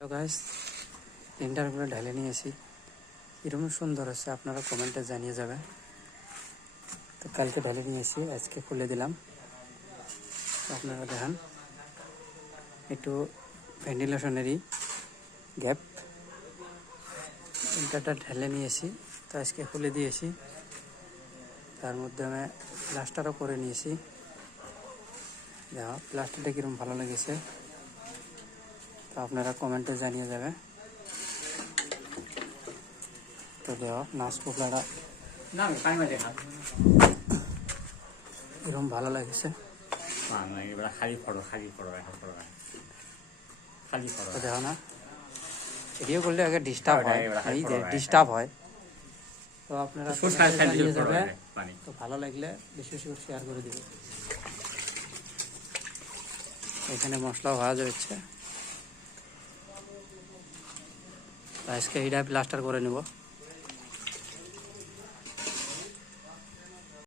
Hello guys, তিনটার ঢেলে নিয়েছি। এরকম সুন্দর আছে, আপনারা কমেন্টে জানিয়ে যাবেন। তো কালকে ঢেলে নিয়েছি, আজকে খুলে দিলাম। আপনারা দেখেন, একটু ভেন্টিলেশনেরই গ্যাপ। তিনটা ঢেলে নিয়েছি, তো আজকে খুলে দিয়েছি। তার মধ্যে আমি প্লাস্টারও করে নিয়েছি। দেখো প্লাস্টারটা কীরকম ভালো লেগেছে, তো আপনারা কমেন্টে জানিয়ে যাবে। তো দেখো নাচ পোকলাটা এরকম ভালো লাগছে। তো দেখো না, ভিডিও করলে আগে ডিস্টার্ব হয়, এই যে ডিস্টার্ব হয়। তো আপনারা জানিয়ে যাবে। তো ভালো লাগলে বেশি বেশি করে শেয়ার করে দিবে। এখানে মশলাও ভাজা হচ্ছে, আজকে এইটা প্লাস্টার করে নেব।